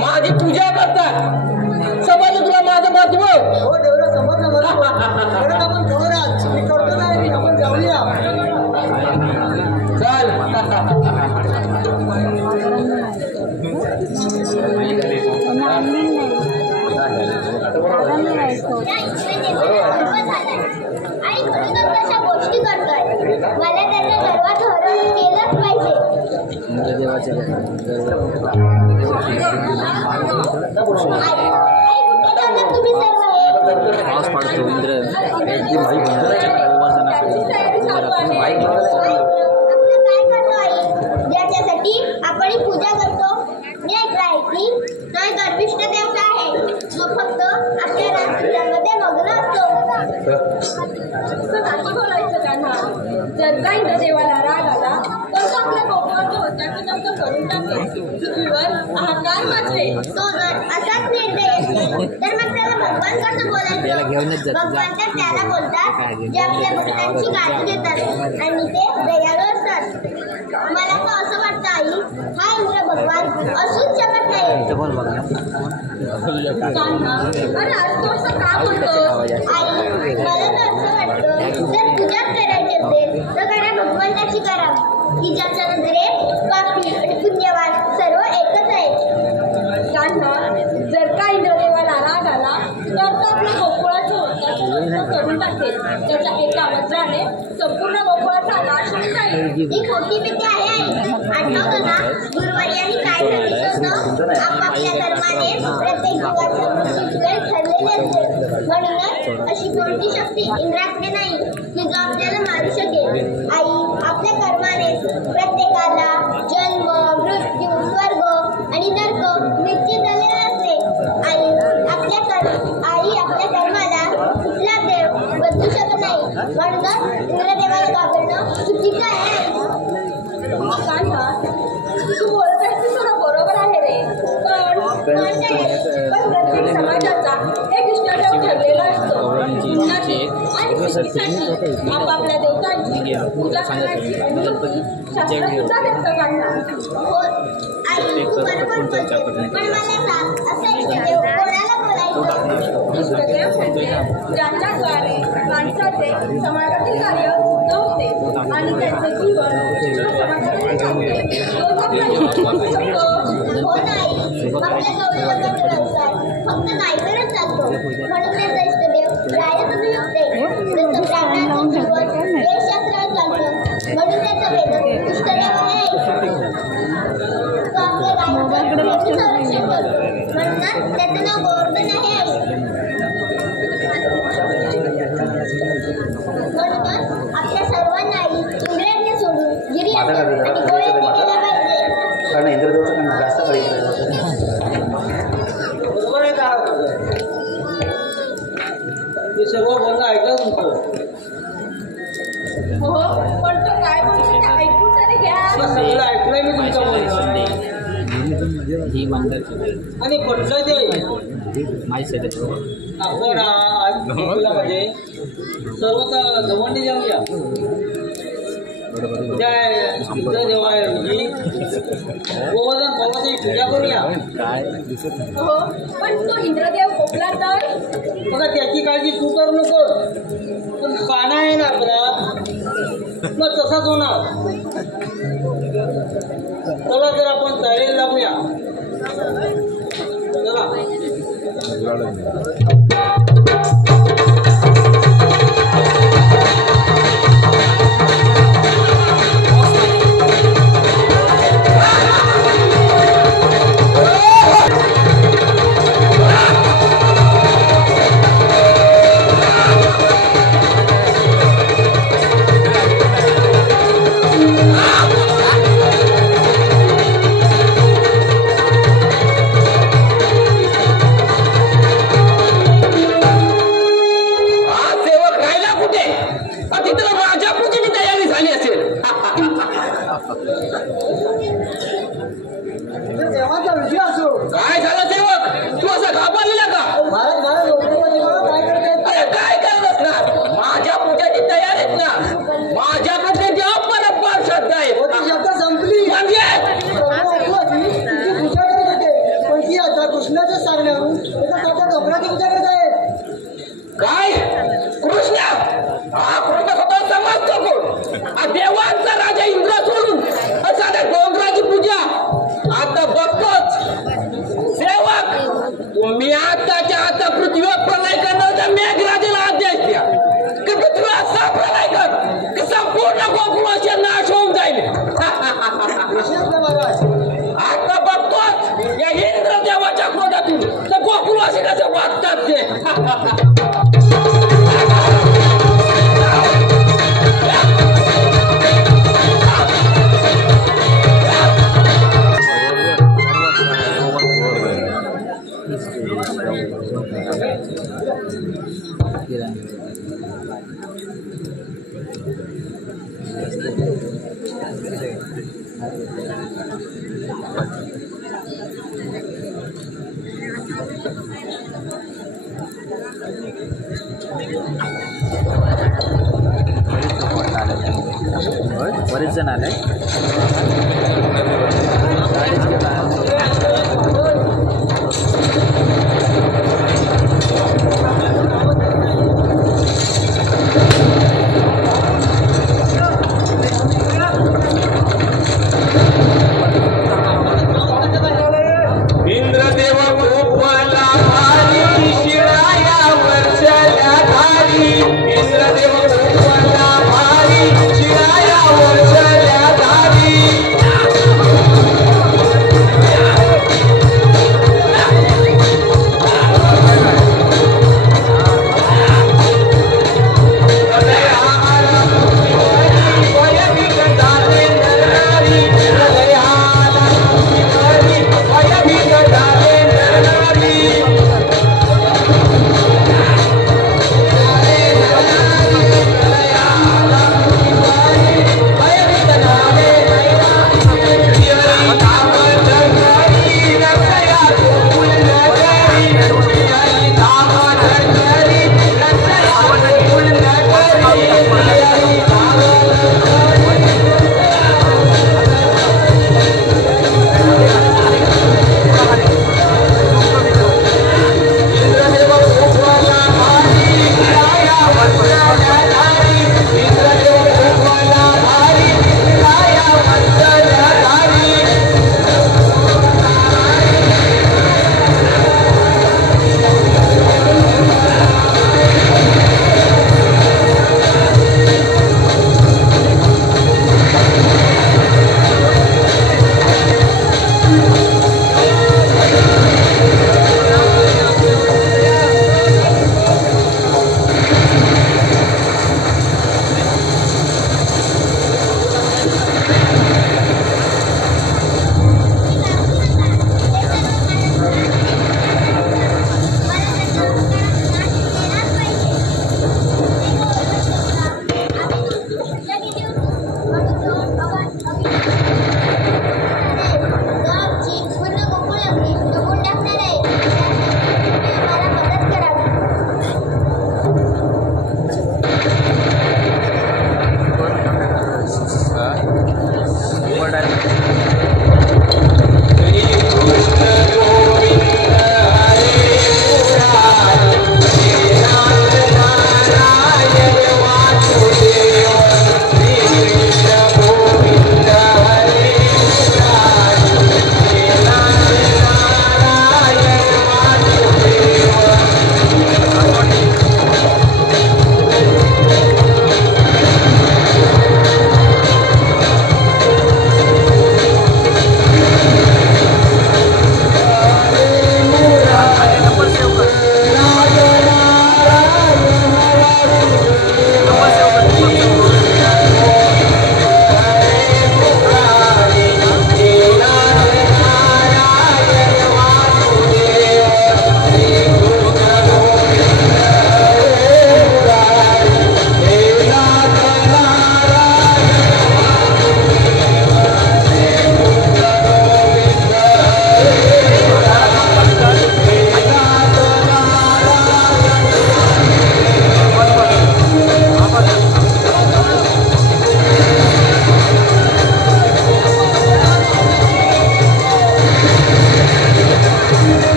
माझी पूजा करतात. समजलं तुला माझं महत्व? हो देवरा समजलं मला. परत आपण जवळ आज मी करतो नाही आपण जाऊया. चल. आई म्हणूनच तशा गोष्टी करतोय. मला त्याच्या सर्वात हरण केलंच पाहिजे. तुम्ही सर्व काय करतो आई? ज्याच्यासाठी आपण पूजा करतो मी ऐकलं आहे की नाही गर्विष्ठ देवता आहे. मग फक्त आपल्या राजकारणामध्ये मग्न असतो. बोलायचं त्यांना. जर काही न देवाला राग आला तर तो आपल्या गोपाळाचं होत्याचं नंतर करून टाकेल. पृथ्वीवर हाहाकार माजवेल. तो जर असाच निर्णय असेल तर मग त्याला भगवान कसं बोलायचं? भगवान तर त्याला बोलतात जे आपल्या भक्तांची काळजी घेतात आणि ते दयाळू असतात. मला तर असं वाटतं आई हा इंद्र भगवान असूच शकत नाही. अरे आज तो असं का बोलतो? आई मला तर असं वाटतं जर पूजा करायची असेल तर करा भगवंताची करा की ज्याच्या नजरेत पापी आणि पुण्यवान सर्व एकच आहेत. जर का इंद्रदेवाला राग आला तर तो आपल्या गोकुळाचं होत्याचं करून टाकेल. त्याच्या एका वज्राने संपूर्ण गोकुळाचा नाश होऊन जाईल. ही खोटी भीती आहे आई. आठवतं ना गुरुवारी काय सांगितलं होतं? आपापल्या धर्माने प्रत्येक जीवाचं वेळ ठरलेले असते. म्हणूनच अशी कोणती शक्ती इंद्राकडे नाही की जो आपल्याला मारू शकेल. आई आपल्या कर्माने प्रत्येकाला जन्म मृत्यू स्वर्ग आणि नरक निश्चित झालेला असते. आई आपल्या कर्माला कुठला देव बदलू शकत नाही. म्हणूनच इंद्रदेवाला घाबरणं चुकीचं आहे. तू बोलत आहेस तुला बरोबर आहे रे. पण प्रत्येक समाजाचा एक इष्टदेव ठरलेला असतो. आपापल्या देवतांची पूजा करण्याची अनुमती शास्त्रात सुद्धा व्यक्त करतात. हो आई तू बरोबर बोलते. पण मला सांग असं इष्टदेव कोणाला बोलायचं? इष्टदेव ज्यांच्याद्वारे माणसाचे समाजातील कार्य पूर्ण होते आणि त्यांचे जीवन समाजातील चालते. हो नाही आपल्या गौरवानुसार फक्त नायकरच चालतो. म्हणून त्याचा इष्टदेव रायच असू शकते. जसं ब्राह्मणाचं जीवन वेदशास्त्रावर चालतं म्हणून त्याचा वेद इष्टदेव आहे. तो आपल्या रायचं संरक्षण करतो म्हणूनच त्याचं नाव गोवर्धन आहे. म्हणूनच आपल्या सर्वांना इंद्रियांना सोडून गिरी आणि गोळे केला पाहिजे. कारण इंद्रदेवाचं जास्त बरोबर आहे का? हे सर्व बोलणं ऐकलं तुमचं. हो पण तो काय बोलतो ते ऐकून तरी घ्या. सगळं ऐकलंय मी तुमचं बोलणं. आणि पटलं ते आपण आज म्हणजे सर्व जवळने जाऊया. देवा गोवर्धन पर्वताची पूजा करूया. हो पण तो इंद्रदेव खोकला तर बघा त्याची काळजी तू करू नको. पण काना आहे ना आपला मग तसाच होणार. चला तर आपण तयारी लावूया. चला काय झालं सेवक? तू असा घाबरलेला का? काय करत असणार? माझ्या पूजेची तयारीच ना. माझ्या प्रत्येक अपरंपार श्रद्धा आहे. संपली म्हणजे पूजा करत होते पण ती तुम्ही आताच्या आता पृथ्वीवर प्रलय करण्याचा मेघराजाला आदेश द्या की पृथ्वी असा प्रलय कर की संपूर्ण गोकुळाचा नाश होऊन जाईल. आता बघतोच या इंद्र देवाच्या क्रोधातून तर गोकुळवासी कसे वागतात ते. बरेच जण आले.